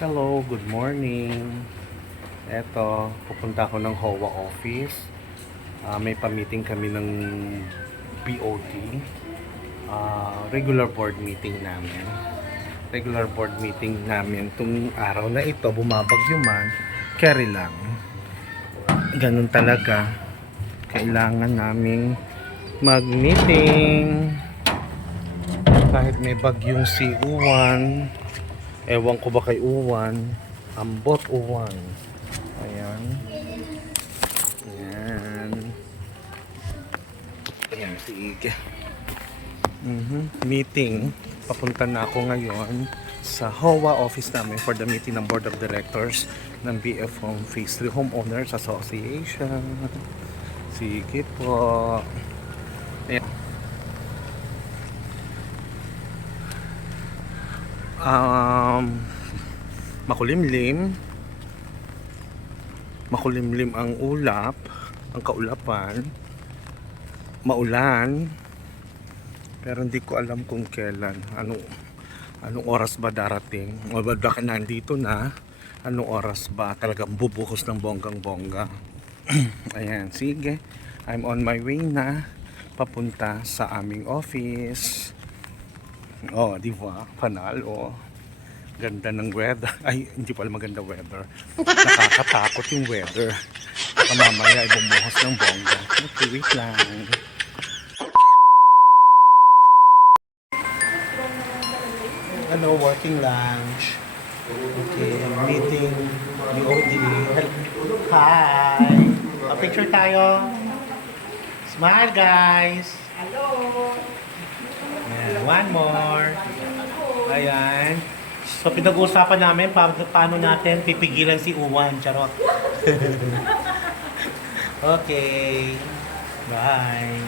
Hello, good morning. Eto, pupunta ako ng HOA office. May pa-meeting kami ng BOT. Regular board meeting namin. Regular board meeting namin. Tung araw na ito, bumabagyo man, carry lang. Ganun talaga. Kailangan naming mag-meeting. Kahit may bagyong si Uwan. Ewan ko ba kay Uwan. Ambot Uwan. Ayan. Ayan. Ayan, sige. Meeting. Papunta na ako ngayon sa HOA office namin for the meeting ng Board of Directors ng BF Home Phase 3 Homeowners Association. Sige po. Ayan. Makulimlim ang ulap, ang kaulapan, maulan, pero hindi ko alam kung kailan, anong oras ba darating, o baka nandito na, anong oras ba talagang bubuhos ng bonggang-bongga. Ayan, sige, I'm on my way na papunta sa aming office. Oh, di ba? Panalo. Ganda ng weather. Ay, hindi pala maganda weather. Nakakatakot yung weather. Baka mamaya bumuhos ng bongga. Okay, wait lang. Hello, working lunch. Okay, meeting BOD. Hi! A picture tayo. Smile, guys. Hello! Ayan, one more. Ayan. So, pinag-uusapan namin paano natin pipigilan si Uwan. Charot. Okay. Bye.